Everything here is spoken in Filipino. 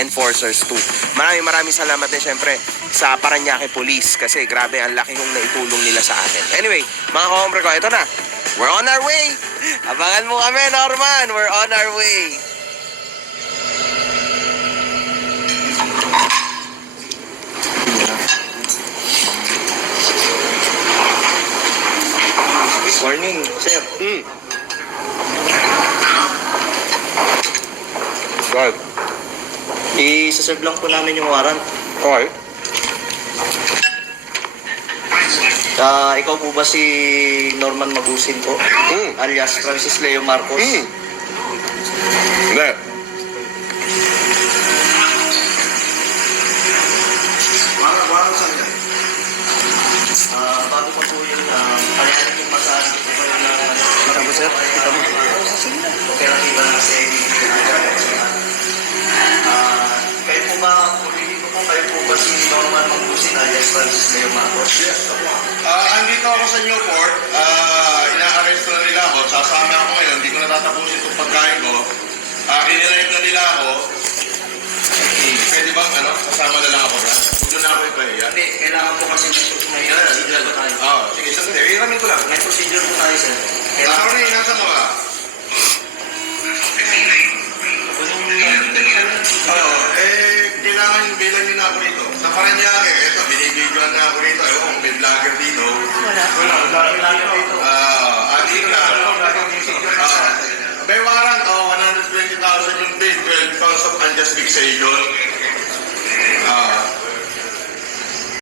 enforcers too. Maraming salamat din syempre sa Parañaque Police kasi grabe ang laki ng naitulong nila sa atin. Anyway, mga ka-hombre ko, ito na. We're on our way! Abangan mo kami, Norman! We're on our way! Morning, sir. Good. I-serve lang po namin yung warrant. Okay. Ikaw po ba si Norman Magusin po? Alias Francis Leo Marcos? Hindi. Bago pa po yun, palayanin yung masahan ko po kayo na... Kita mo, sir? Kita mo? Operatiba na kasi kayo po ba, ulitin ko po, kayo po ba si Norman Magusin alias Francis Leo Marcos? Yes, ako. Andito ako sa Newport. Ina-arrest na nila ako. Sasama ako ngayon. Hindi ko natatapusin itong pagkain ko. Inilive na nila ako. Pwede bang kasama na lang ako ba? Doon na ako ipahiya. Hindi, kailangan po kasi may procedure po tayo. Sige, sandali. Iramin ko lang. May procedure po tayo, sir. Sorry, nasa mo ah. Kailangan bilang nyo na ako rito. Sa Parañaque, ito, binibigyan na ako rito. Ewan kung may vlogger dito. Wala, vlogger dito. Dito na ako. May warrant, 120,000 yung bid, 12 counts of unjust fixation.